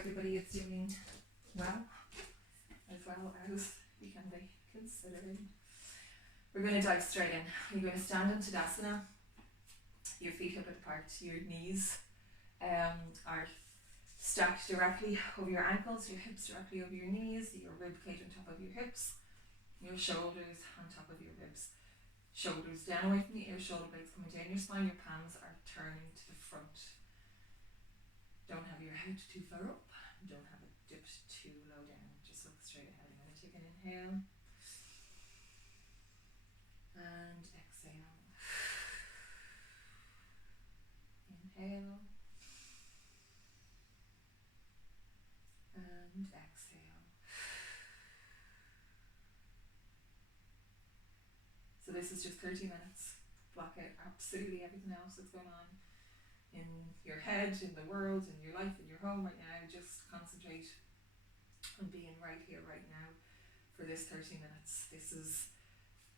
everybody is doing well, as well as we can be considering. We're going to dive straight in. You're going to stand in Tadasana, your feet hip width apart, your knees are stacked directly over your ankles, your hips directly over your knees, your rib cage on top of your hips, your shoulders on top of your ribs. Shoulders down away from the ears, shoulder blades coming down your spine, your palms are turning to the front. Don't have your head too far up, don't have it dipped too low down, just look straight ahead. I'm going to take an inhale and exhale. Inhale and exhale. So this is just 30 minutes. Block out absolutely everything else that's going on in your head, in the world, in your life, in your home right now. Just concentrate on being right here, right now for this 30 minutes. This is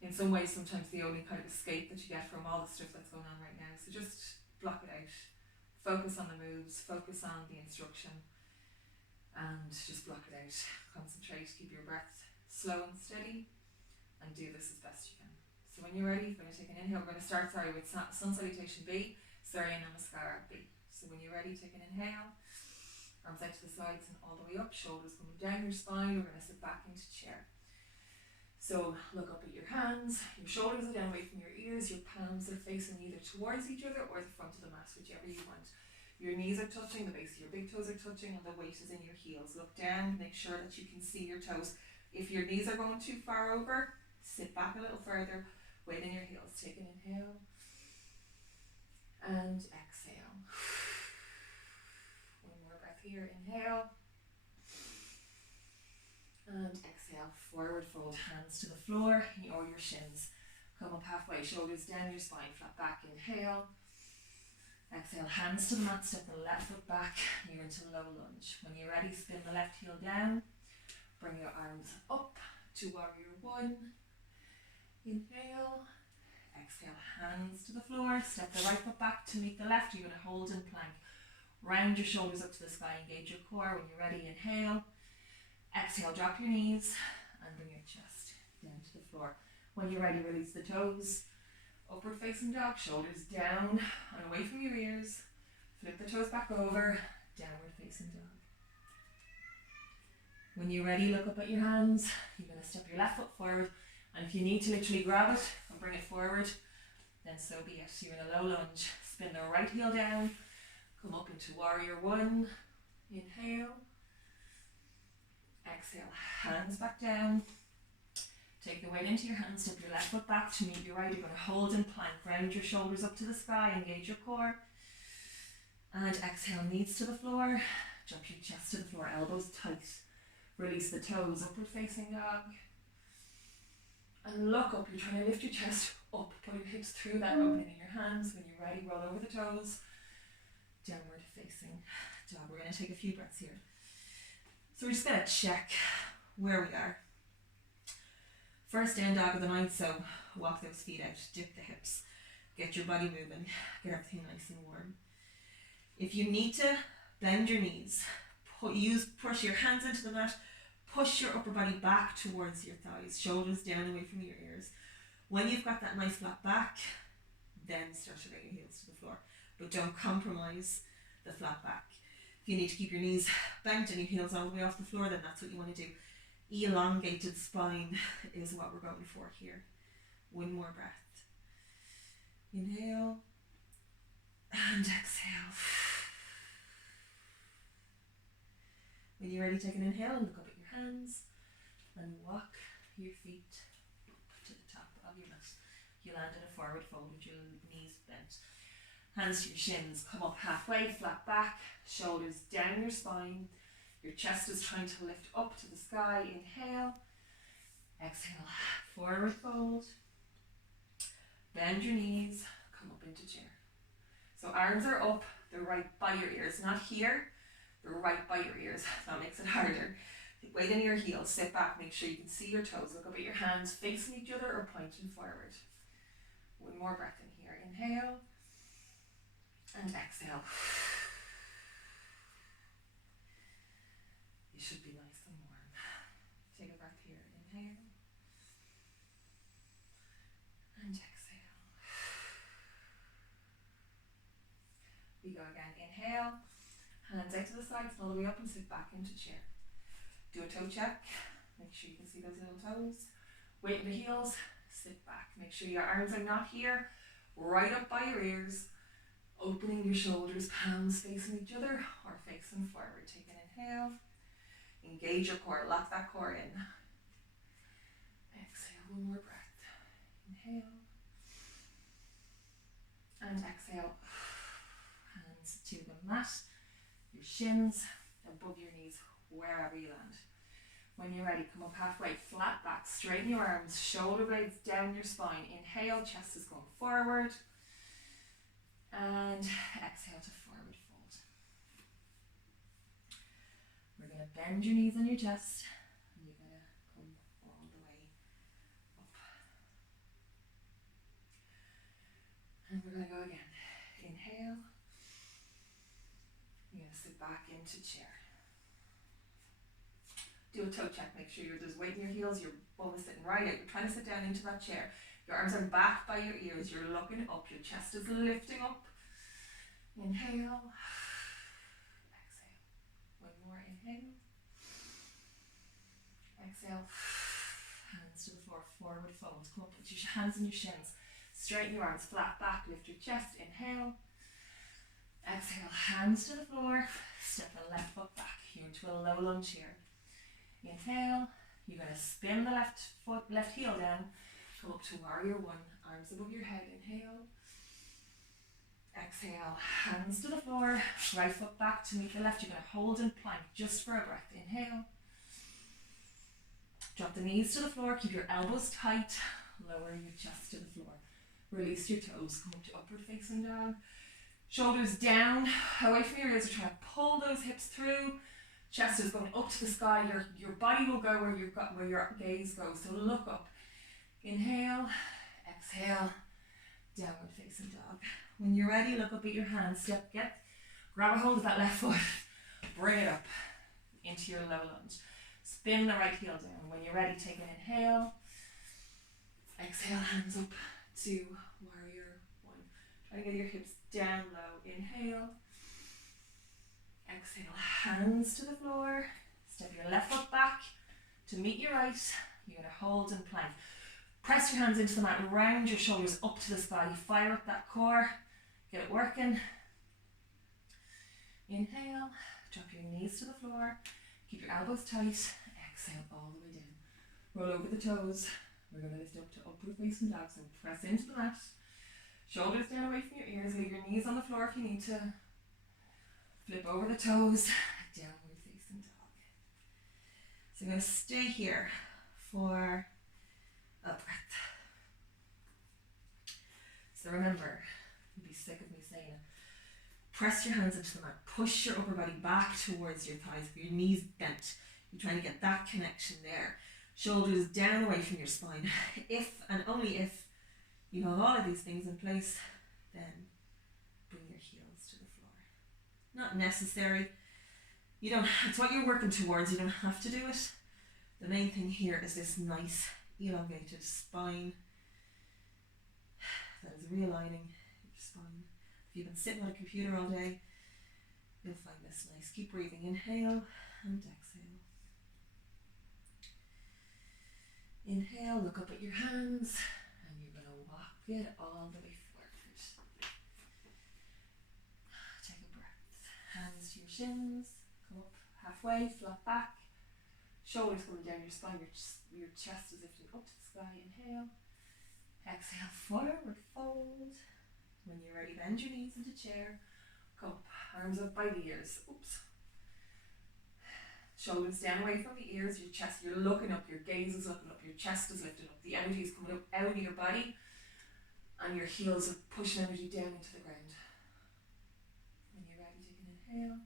in some ways sometimes the only kind of escape that you get from all the stuff that's going on right now. So just block it out. Focus on the moves, focus on the instruction, and just block it out. Concentrate, keep your breath slow and steady, and do this as best you can. So when you're ready, you're going to take an inhale. We're going to start, with Sun Salutation B, Surya Namaskar B. So when you're ready, take an inhale. Arms out to the sides and all the way up, shoulders coming down your spine. We're going to sit back into chair. So look up at your hands, your shoulders are down away from your ears, your palms are facing either towards each other or the front of the mat, whichever you want. Your knees are touching, the base of your big toes are touching, and the weight is in your heels. Look down, make sure that you can see your toes. If your knees are going too far over, sit back a little further, weight in your heels. Take an inhale and exhale. One more breath here, inhale. And exhale, forward fold, hands to the floor or your shins. Come up halfway, shoulders down your spine, flat back, inhale. Exhale, hands to the mat, step the left foot back, you're into low lunge. When you're ready, spin the left heel down, bring your arms up to warrior one. Inhale, exhale, hands to the floor, step the right foot back to meet the left, you're going to hold in plank. Round your shoulders up to the sky, engage your core. When you're ready, inhale. Exhale, drop your knees and bring your chest down to the floor. When you're ready, release the toes. Upward facing dog, shoulders down and away from your ears. Flip the toes back over, downward facing dog. When you're ready, look up at your hands. You're going to step your left foot forward, and if you need to literally grab it and bring it forward, then so be it. You're in a low lunge. Spin the right heel down, come up into warrior one. Inhale. Exhale, hands back down. Take the weight into your hands, step your left foot back to meet your right. You're going to hold in plank, round your shoulders up to the sky, engage your core. And exhale, knees to the floor, drop your chest to the floor, elbows tight. Release the toes, upward facing dog. And look up, you're trying to lift your chest up, pull your hips through that opening in your hands. When you're ready, roll over the toes, downward facing dog. We're going to take a few breaths here. So we're just going to check where we are. First down dog of the night, so walk those feet out, dip the hips, get your body moving, get everything nice and warm. If you need to, bend your knees, push your hands into the mat, push your upper body back towards your thighs, shoulders down away from your ears. When you've got that nice flat back, then start to bring your heels to the floor, but don't compromise the flat back. If you need to keep your knees bent and your heels all the way off the floor, then that's what you want to do. Elongated spine is what we're going for here. One more breath. Inhale and exhale. When you're ready, take an inhale and look up at your hands and walk your feet up to the top of your mat. You land in a forward fold with your knees bent. Hands to your shins, come up halfway, flat back, shoulders down your spine. Your chest is trying to lift up to the sky. Inhale. Exhale, forward fold. Bend your knees, come up into chair. So arms are up, they're right by your ears. Not here, they're right by your ears. That makes it harder. Weight in your heels, sit back, make sure you can see your toes. Look up at your hands, facing each other or pointing forward. One more breath in here. Inhale. And exhale. Hands out to the sides, all the way up, and sit back into chair. Do a toe check. Make sure you can see those little toes. Weight in the heels. Sit back. Make sure your arms are not here. Right up by your ears. Opening your shoulders, palms facing each other or facing forward. Take an inhale. Engage your core. Lock that core in. Exhale. One more breath. Inhale. And exhale. Hands to the mat. Your shins above your knees, wherever you land. When you're ready, come up halfway, flat back, straighten your arms, shoulder blades down your spine. Inhale, chest is going forward. And exhale to forward fold. We're going to bend your knees on your chest, and you're going to come all the way up. And we're going to go again. Inhale. You're going to sit back into chair. Do a toe check. Make sure there's weight in your heels. Your bum is sitting right out. You're trying to sit down into that chair. Your arms are back by your ears. You're looking up. Your chest is lifting up. Inhale. Exhale. One more. Inhale. Exhale. Hands to the floor. Forward fold. Come up. Put your hands on your shins. Straighten your arms. Flat back. Lift your chest. Inhale. Exhale. Hands to the floor. Step the left foot back. You're into a low lunge here. Inhale, you're going to spin the left heel down, come up to warrior one, arms above your head, inhale. Exhale, hands to the floor, right foot back to meet the left. You're going to hold and plank just for a breath. Inhale. Drop the knees to the floor, keep your elbows tight, lower your chest to the floor. Release your toes, come up to upward facing dog. Shoulders down, away from your ears. You're trying to pull those hips through. Chest is going up to the sky. Your body will go where your gaze goes. So look up. Inhale. Exhale. Downward facing dog. When you're ready, look up at your hands. Grab a hold of that left foot. Bring it up into your low lunge. Spin the right heel down. When you're ready, take an inhale. Exhale, hands up to warrior one. Try to get your hips down low. Inhale. Exhale, hands to the floor. Step your left foot back to meet your right. You're going to hold and plank. Press your hands into the mat, round your shoulders up to the sky. Fire up that core. Get it working. Inhale, drop your knees to the floor. Keep your elbows tight. Exhale all the way down. Roll over the toes. We're going to lift up to upward facing dog. So press into the mat. Shoulders down away from your ears. Leave your knees on the floor if you need to. Flip over the toes. Downward facing dog. So I'm going to stay here for a breath. So remember, you'll be sick of me saying it. Press your hands into the mat. Push your upper body back towards your thighs. Your knees bent. You're trying to get that connection there. Shoulders down away from your spine. If and only if you have all of these things in place, then bring your heels to the floor. Not necessary. You don't. It's what you're working towards. You don't have to do it. The main thing here is this nice elongated spine that is realigning your spine. If you've been sitting on a computer all day, you'll find this nice. Keep breathing. Inhale and exhale. Inhale, look up at your hands, and you're going to walk it all the way forward. Take a breath. Hands to your shins. Come up halfway, flat back. Shoulders coming down your spine. Your chest is lifting up to the sky. Inhale. Exhale, forward fold. When you're ready, bend your knees into chair. Come up, arms up by the ears. Oops. Shoulders down away from the ears, your chest, you're looking up, your gaze is looking up, your chest is lifted up, the energy is coming up out of your body, and your heels are pushing energy down into the ground. When you're ready, take an inhale.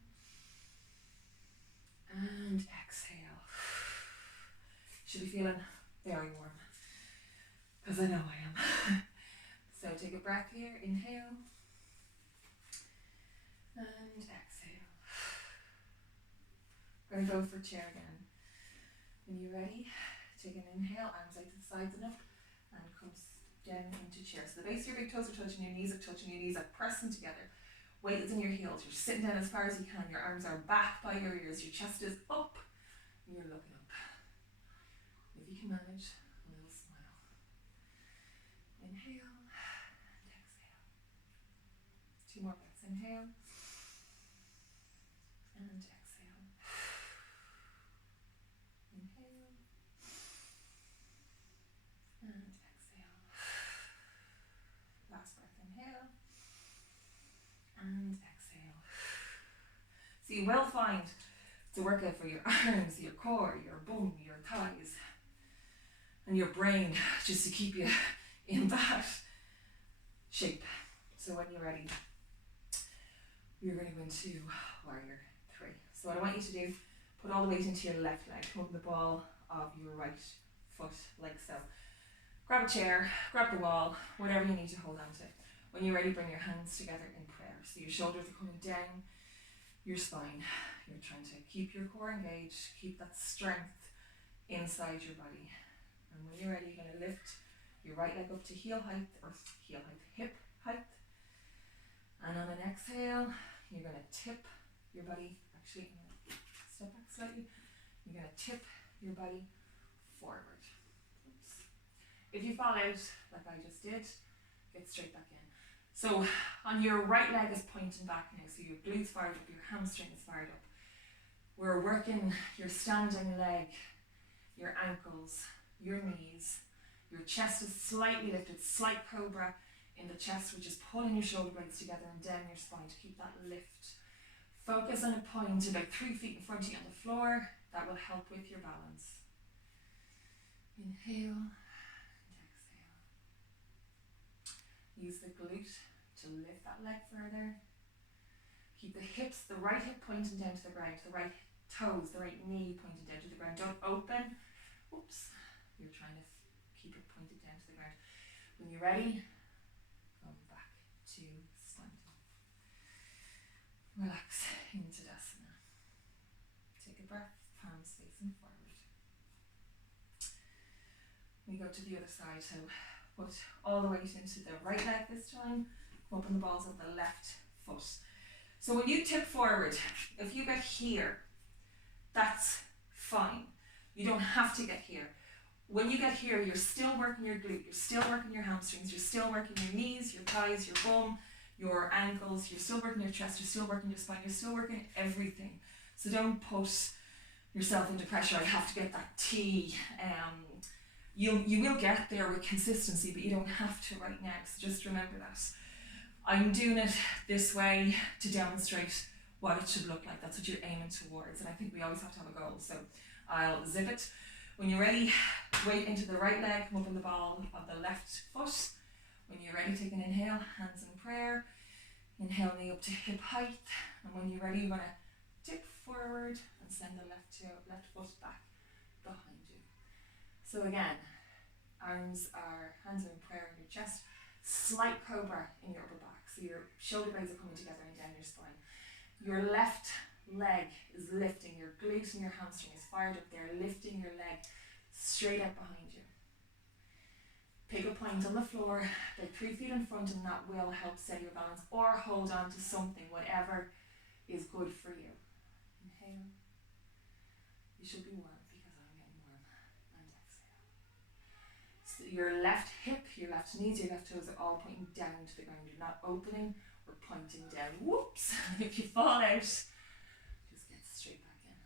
And exhale. Should be feeling very warm, because I know I am. So take a breath here, inhale. And exhale. We're going to go for chair again. When you're ready, take an inhale, arms out to the sides and up, and come down into chair. So the base of your big toes are touching, your knees are pressing together. Weight is in your heels. You're sitting down as far as you can. Your arms are back by your ears. Your chest is up. And you're looking up. If you can manage, a little smile. Inhale and exhale. 2 more breaths. Inhale and exhale. Inhale and exhale. Last breath. Inhale and exhale. So you will find it's a workout for your arms, your core, your bum, your thighs, and your brain, just to keep you in that shape. So when you're ready, you're going to go into warrior 3. So what I want you to do, put all the weight into your left leg, hold the ball of your right foot like so. Grab a chair, grab the wall, whatever you need to hold on to. When you're ready, bring your hands together in prayer. So your shoulders are coming down your spine. You're trying to keep your core engaged, keep that strength inside your body. And when you're ready, you're going to lift your right leg up to hip height. And on an exhale, you're going to tip your body. Actually, I'm going to step back slightly. You're going to tip your body forward. Oops. If you fall out, like I just did, get straight back in. So on your right leg is pointing back now, so your glutes fired up, your hamstring is fired up. We're working your standing leg, your ankles, your knees. Your chest is slightly lifted, slight cobra in the chest, which is pulling your shoulder blades together and down your spine to keep that lift. Focus on a point about 3 feet in front of you on the floor. That will help with your balance. Inhale and exhale. Use the glute to lift that leg further. Keep the hips, the right hip pointing down to the ground, the right toes, the right knee pointing down to the ground. Don't open. Oops. You're trying to keep it pointed down to the ground. When you're ready, come back to standing. Relax into Tadasana. Take a breath, palms facing forward. We go to the other side, so put all the weight into the right leg this time. Open the balls of the left foot. So when you tip forward, if you get here, that's fine. You don't have to get here. When you get here, you're still working your glute, you're still working your hamstrings, you're still working your knees, your thighs, your bum, your ankles, you're still working your chest, you're still working your spine, you're still working everything. So don't put yourself into pressure. I have to get that T. You will get there with consistency, but you don't have to right now. So just remember that. I'm doing it this way to demonstrate what it should look like. That's what you're aiming towards. And I think we always have to have a goal. So I'll zip it. When you're ready, weight into the right leg, come up in the ball of the left foot. When you're ready, take an inhale, hands in prayer. Inhale, knee up to hip height. And when you're ready, you're going to tip forward and send the left foot back behind you. So again, hands are in prayer in your chest. Slight cobra in your upper back. So your shoulder blades are coming together and down your spine. Your left leg is lifting. Your glute and your hamstring is fired up there, lifting your leg straight out behind you. Pick a point on the floor, about 3 feet in front, and that will help steady your balance, or hold on to something, whatever is good for you. Inhale. You should be warm because I'm getting warm. And exhale. So your left hip, your left knees, your left toes are all pointing down to the ground. You're not opening or pointing down. Whoops! If you fall out, just get straight back in.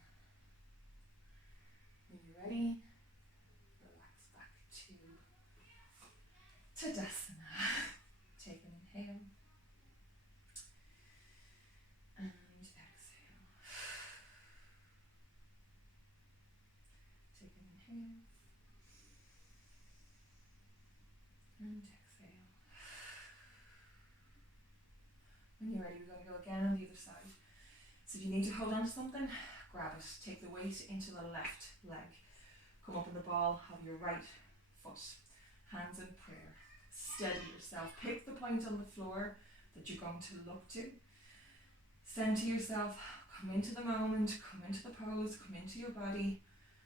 When you're ready, relax back to Tadasana. Take an inhale and exhale. Take an inhale and exhale. When you're ready, we're going to go again on the other side. So if you need to hold on to something, grab it. Take the weight into the left leg. Come up in the ball of your right foot. Hands in prayer. Steady yourself. Pick the point on the floor that you're going to look to. Center yourself. Come into the moment. Come into the pose. Come into your body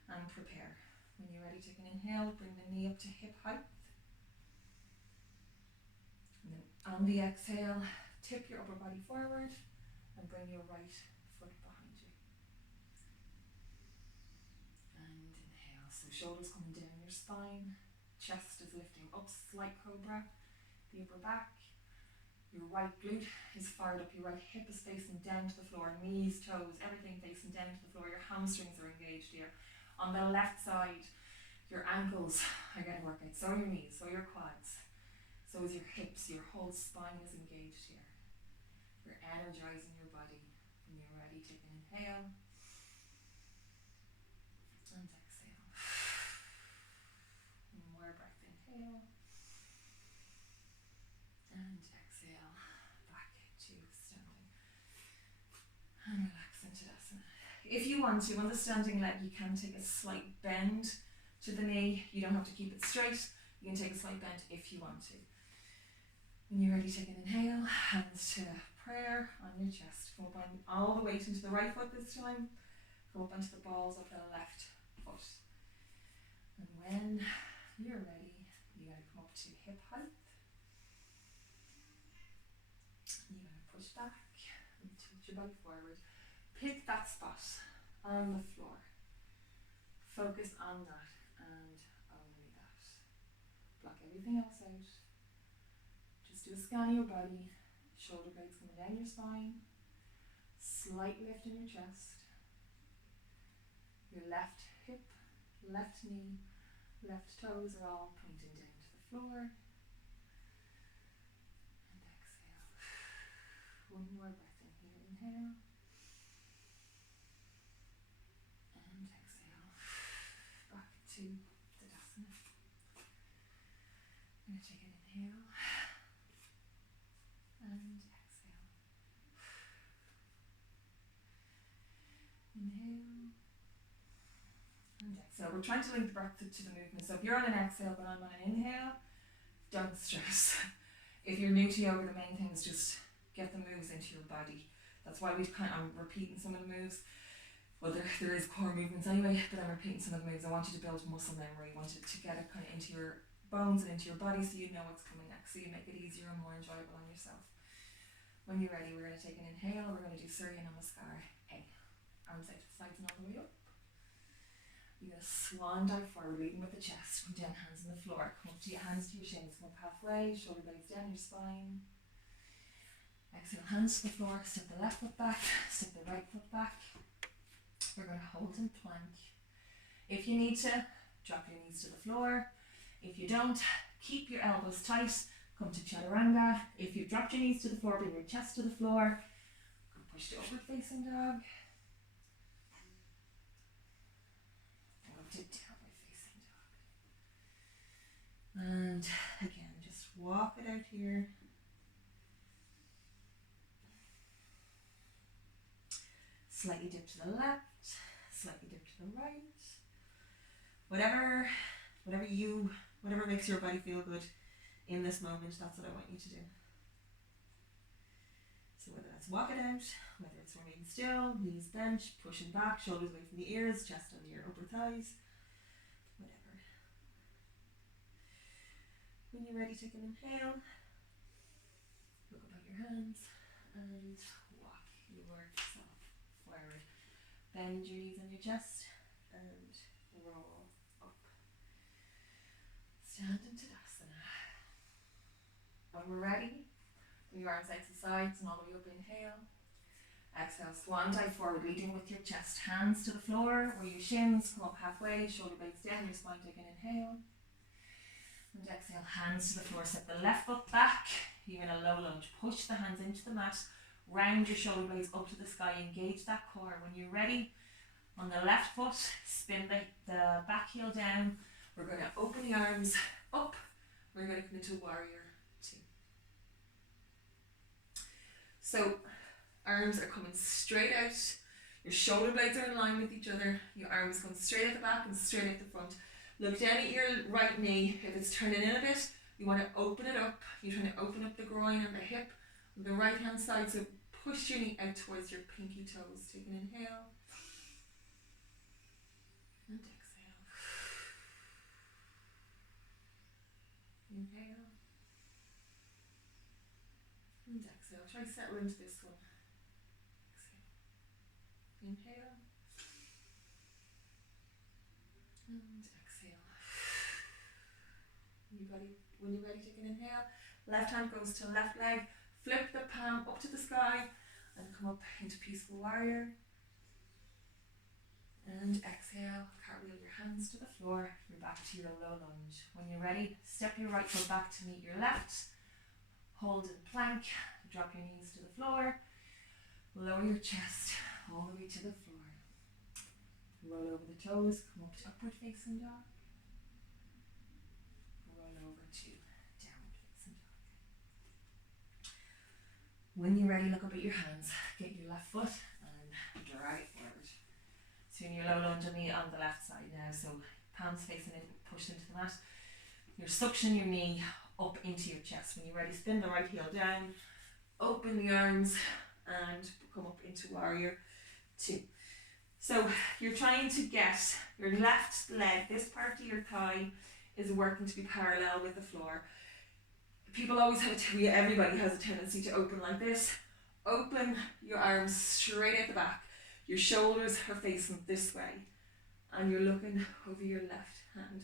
and prepare. When you're ready, take an inhale. Bring the knee up to hip height. And then on the exhale, tip your upper body forward and bring your right foot behind you. And inhale, so shoulders coming down your spine, chest is lifting up, slight cobra, the upper back. Your right glute is fired up, your right hip is facing down to the floor, knees, toes, everything facing down to the floor, your hamstrings are engaged here. On the left side, your ankles are getting worked out, so are your knees, so are your quads, so is your hips, your whole spine is engaged here. You're energizing your body. When you're ready, take an inhale and exhale. One more breath, inhale and exhale. Back to standing. And relax into Tadasana. If you want to, on the standing leg, you can take a slight bend to the knee. You don't have to keep it straight. You can take a slight bend if you want to. When you're ready, take an inhale, hands to prayer on your chest. Come up on all the weight into the right foot this time. Go up onto the balls of the left foot. And when you're ready, you're going to come up to hip height. You're going to push back and tilt your body forward. Pick that spot on the floor. Focus on that and only that. Block everything else out. Just do a scan of your body. Shoulder blades coming down your spine. Slight lift in your chest. Your left hip, left knee, left toes are all pointing down to the floor. And exhale. One more breath in here. Inhale. And exhale. Back to Tadasana. I'm going to take an inhale. And exhale. Inhale. And exhale. We're trying to link the breath to the movement. So if you're on an exhale but I'm on an inhale, don't stress. If you're new to yoga, the main thing is just get the moves into your body. That's why I'm repeating some of the moves. Well, there is core movements anyway, but I'm repeating some of the moves. I want you to build muscle memory. I want you to get it kind of into your bones and into your body so you know what's coming next, so you make it easier and more enjoyable on yourself. When you're ready, we're going to take an inhale. We're going to do Surya Namaskar A. Arms out to the sides and all the way up. You're going to swan dive forward, leading with the chest. Come down, hands on the floor. Come up to your hands to your shins. Come up halfway, shoulder blades down your spine. Exhale, hands to the floor. Step the left foot back. Step the right foot back. We're going to hold in plank. If you need to, drop your knees to the floor. If you don't, keep your elbows tight. Come to Chaturanga. If you've dropped your knees to the floor, bring your chest to the floor. Push to upward facing dog. And go to downward facing dog. And again, just walk it out here. Slightly dip to the left, slightly dip to the right. Whatever makes your body feel good in this moment, that's what I want you to do. So whether that's walk it out, whether it's remaining still, knees bent, pushing back, shoulders away from the ears, chest under your upper thighs, whatever. When you're ready, take an inhale. Look up at your hands and walk yourself forward. Bend your knees on your chest and roll up. Stand into Tadasana. When we're ready, bring your arms out to the sides and all the way up. Inhale. Exhale, swan dive forward, leading with your chest. Hands to the floor or your shins. Come up halfway, shoulder blades down, your spine. Take an inhale. And exhale, hands to the floor. Step the left foot back. You're in a low lunge. Push the hands into the mat. Round your shoulder blades up to the sky. Engage that core. When you're ready, on the left foot, spin the back heel down. We're going to open the arms up. We're going to come into warrior 2. So arms are coming straight out. Your shoulder blades are in line with each other. Your arms come straight at the back and straight at the front. Look down at your right knee. If it's turning in a bit, you want to open it up. You're trying to open up the groin and the hip on the right hand side. So push your knee out towards your pinky toes. Take an inhale. And exhale. Inhale. And exhale. Try settle into this one. Exhale. Inhale. And exhale. When you're ready, take an inhale. Left hand goes to left leg. Flip the palm up to the sky and come up into peaceful warrior. And exhale, cartwheel your hands to the floor. You're back to your low lunge. When you're ready, step your right foot back to meet your left. Hold in plank. Drop your knees to the floor. Lower your chest all the way to the floor. Roll over the toes. Come up to upward facing dog. Roll over to downward facing dog. When you're ready, look up at your hands. Get your left foot and drag it forward. So in your low lunge on the left side now. So palms facing in, pushed into the mat. You're suctioning your knee up into your chest. When you're ready, spin the right heel down. Open the arms and come up into warrior 2. So you're trying to get your left leg, this part of your thigh is working to be parallel with the floor. People always everybody has a tendency to open like this. Open your arms straight at the back. Your shoulders are facing this way and you're looking over your left hand.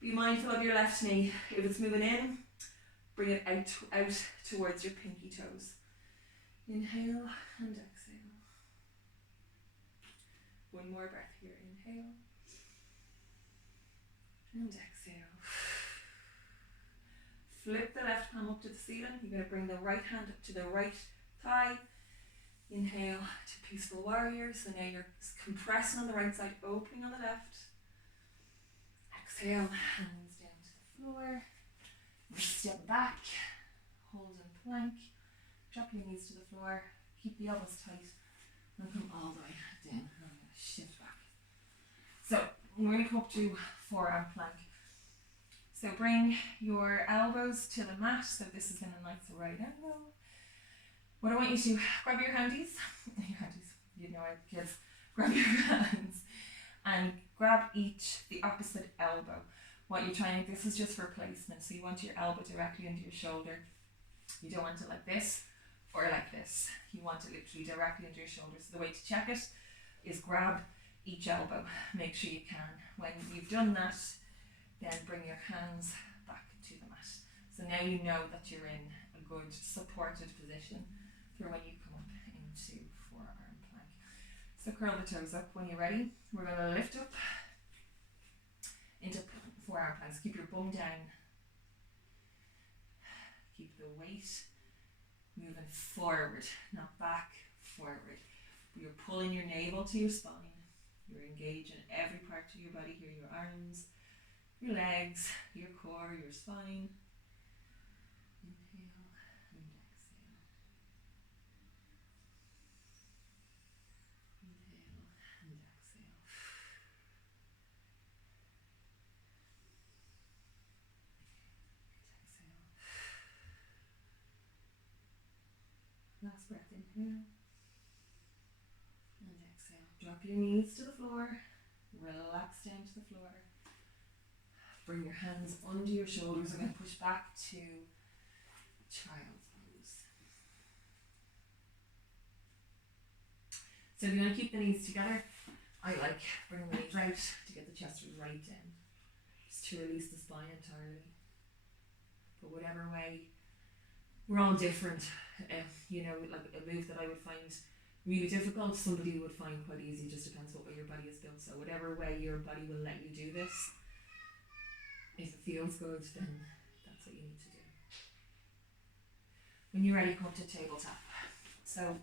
Be mindful of your left knee. If it's moving in, bring it out towards your pinky toes. Inhale and exhale. One more breath here. Inhale and exhale. Flip the left palm up to the ceiling. You're going to bring the right hand up to the right thigh. Inhale to peaceful warrior. So now you're compressing on the right side, opening on the left. Exhale, hands down to the floor. Step back, hold in plank. Drop your knees to the floor. Keep the elbows tight. And come all the way down. And I'm going to shift back. So we're going to come up to forearm plank. So bring your elbows to the mat. So this is in a nice right angle. What I want you to grab your handies. You know our kids. Grab your hands and grab each the opposite elbow. What you're trying, this is just for placement. So you want your elbow directly under your shoulder. You don't want it like this or like this. You want it literally directly under your shoulder. So the way to check it is grab each elbow. Make sure you can. When you've done that, then bring your hands back to the mat. So now you know that you're in a good supported position for when you come up into forearm plank. So curl the toes up when you're ready. We're going to lift up into forearm planks. Keep your bum down. Keep the weight moving forward, not back, forward. You're pulling your navel to your spine. You're engaging every part of your body here, your arms, your legs, your core, your spine. Inhale and exhale. Inhale and exhale. Exhale. Last breath, inhale. And exhale. Drop your knees to the floor. Relax down to the floor. Bring your hands under your shoulders. We're going to push back to child's pose. So you're going to keep the knees together. I like bringing the knees out to get the chest right down. Just to release the spine entirely. But whatever way, we're all different. You know, like a move that I would find really difficult, somebody would find quite easy. Just depends what way your body is built. So whatever way your body will let you do this, if it feels good, then that's what you need to do. When you're ready, come to tabletop. So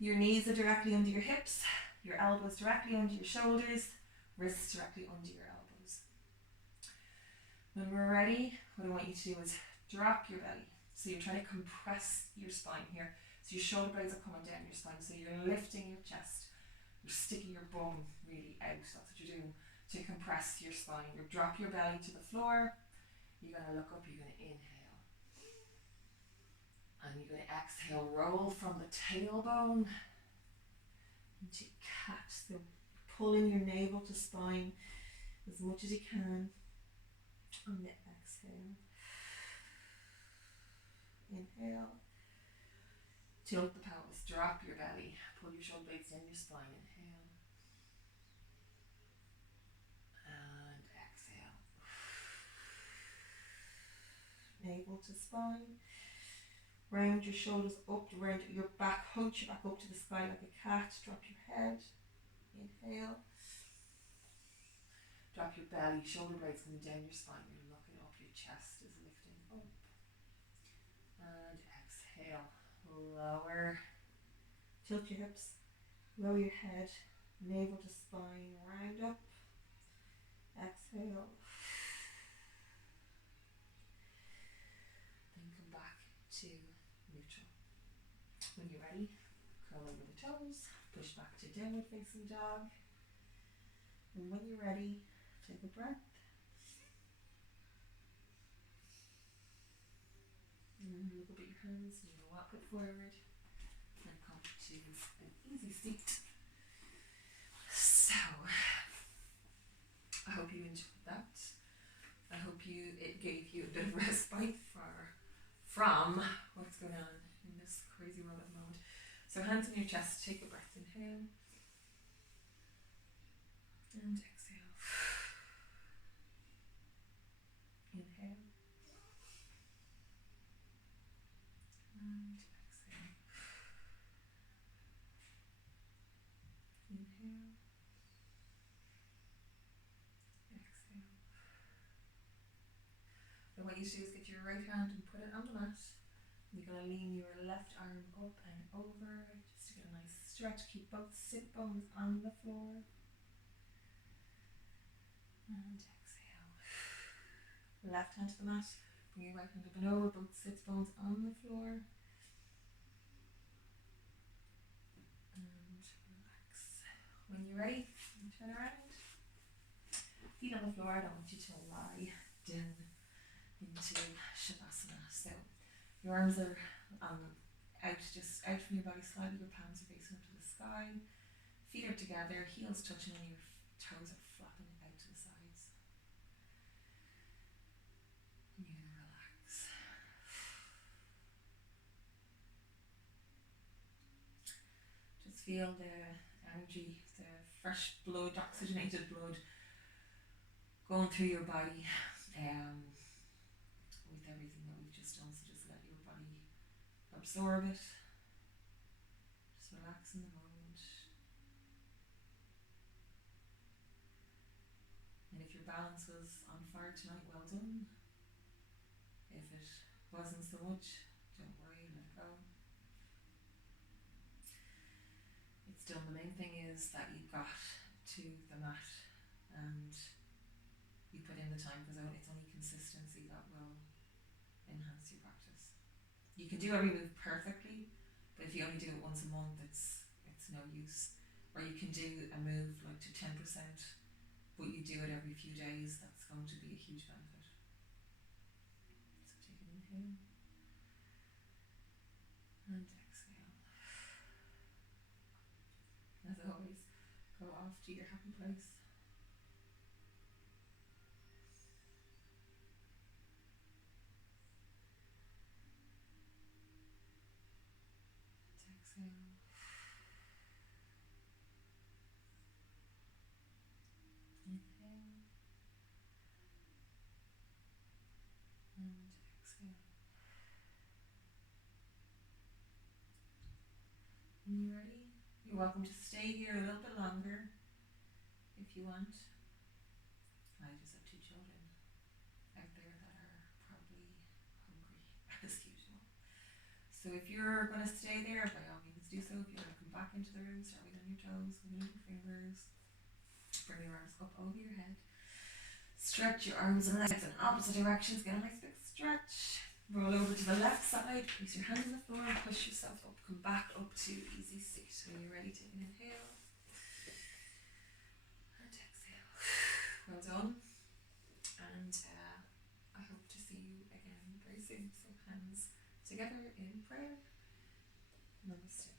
your knees are directly under your hips, your elbows directly under your shoulders, wrists directly under your elbows. When we're ready, what I want you to do is drop your belly. So you're trying to compress your spine here. So your shoulder blades are coming down your spine. So you're lifting your chest. You're sticking your bum really out. That's what you're doing to compress your spine. You drop your belly to the floor. You're going to look up. You're going to inhale. And you're going to exhale. Roll from the tailbone into cat. So pulling your navel to spine as much as you can. On the exhale. Inhale. Tilt the pelvis, drop your belly, pull your shoulder blades down your spine, inhale. And exhale. Navel to spine. Round your shoulders up, round your back, hunch your back up to the sky like a cat. Drop your head. Inhale. Drop your belly, shoulder blades coming down your spine. You're looking up, your chest is lifting up. And exhale. Lower. Tilt your hips. Lower your head. Navel to spine. Round up. Exhale. Then come back to neutral. When you're ready, curl over the toes. Push back to downward facing dog. And when you're ready, take a breath. And look up at your hands, and walk it forward. And come to an easy seat. So, I hope you enjoyed that. I hope it gave you a bit of respite from what's going on in this crazy world at the moment. So hands on your chest, take a breath, inhale. And exhale. Inhale. And exhale. Inhale. Exhale. So what you do is get your right hand and put it on the mat. You're going to lean your left arm up and over just to get a nice stretch. Keep both sit bones on the floor. And exhale. Left hand to the mat. Bring your right hand up and over. Both sits bones on the floor. And relax. When you're ready, turn around. Feet on the floor. I don't want you to lie down into Shavasana. So your arms are out, just out from your body slightly. Your palms are facing up to the sky. Feet are together, heels touching, and your toes are flapping out to the sides. And you're going to relax. Just feel the energy, the fresh blood, oxygenated blood going through your body with everything that we've just done. So just let your body absorb it. Just relax in the moment. And if your balance was on fire tonight, well done. If it wasn't so much, don't worry, let it go. It's done. The main thing is that you got to the mat and you put in the time, because it's only consistency that will enhance your practice. You can do every move perfectly, but if you only do it once a month, it's no use. Or you can do a move like to 10%, but you do it every few days, that's going to be a huge benefit. So take an inhale and exhale. As always, go off to your happy place. Exhale. Inhale. And exhale. When you're ready, you're welcome to stay here a little bit longer if you want. I just have 2 children out there that are probably hungry as usual. So if you're going to stay there, by all means do so. If you want to come back into the room, start with on your toes, move your fingers, bring your arms up over your head. Stretch your arms and legs in opposite directions, get a nice big stretch. Roll over to the left side, place your hands on the floor, push yourself up, come back up to easy seat. When you're ready, take an inhale and exhale. Well done. And I hope to see you again very soon. So hands together in prayer. Namaste.